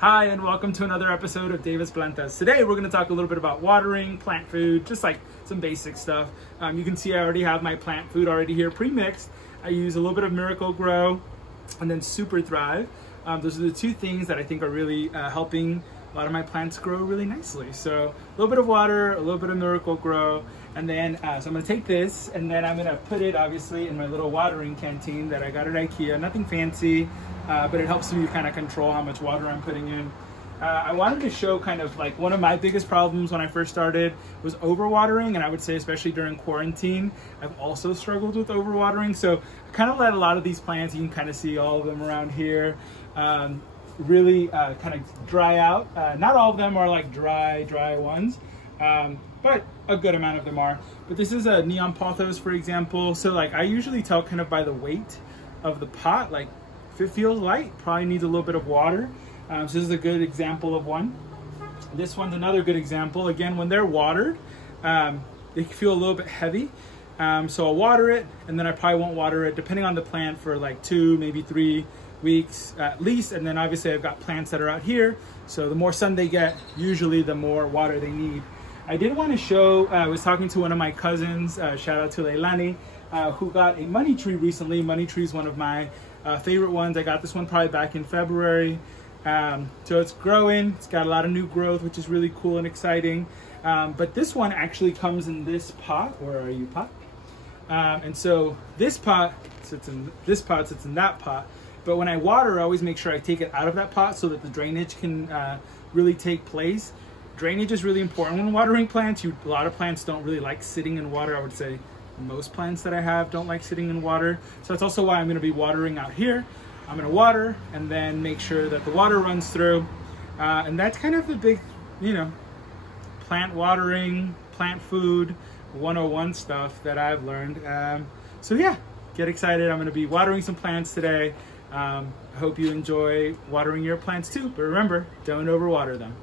Hi, and welcome to another episode of Davis Plantas. Today, we're going to talk a little bit about watering, plant food, just like some basic stuff. You can see I already have my plant food already here pre-mixed. I use a little bit of Miracle Grow and then Super Thrive. Those are the two things that I think are really helping a lot of my plants grow really nicely. So a little bit of water, a little bit of Miracle Grow, and then so I'm going to take this and then I'm going to put it obviously in my little watering canteen that I got at IKEA. Nothing fancy, but it helps me kind of control how much water I'm putting in. I wanted to show kind of like one of my biggest problems when I first started was overwatering, and I would say especially during quarantine, I've also struggled with overwatering. So I kind of let a lot of these plants, you can kind of see all of them around here, really kind of dry out. Not all of them are like dry ones, but a good amount of them are. But this is a neon pothos, for example. So like I usually tell kind of by the weight of the pot, like if it feels light, probably needs a little bit of water. So this is a good example of one. This one's another good example. Again, when they're watered, they feel a little bit heavy. So I'll water it, and then I probably won't water it, depending on the plant, for like 2, maybe 3 weeks at least. And then obviously I've got plants that are out here, so the more sun they get, usually the more water they need. I did want to show, I was talking to one of my cousins, shout out to Leilani, who got a money tree recently. Money tree is one of my favorite ones. I got this one probably back in February. So it's growing, it's got a lot of new growth, which is really cool and exciting. But this one actually comes in this pot. Where are you, pot? And so this pot sits in this pot, sits in that pot. But when I water, I always make sure I take it out of that pot so that the drainage can really take place. Drainage is really important when watering plants. A lot of plants don't really like sitting in water. I would say most plants that I have don't like sitting in water. So that's also why I'm going to be watering out here. I'm going to water and then make sure that the water runs through. And that's kind of the big, plant watering, plant food 101 stuff that I've learned. So yeah, get excited. I'm going to be watering some plants today. I hope you enjoy watering your plants too, but remember, don't overwater them.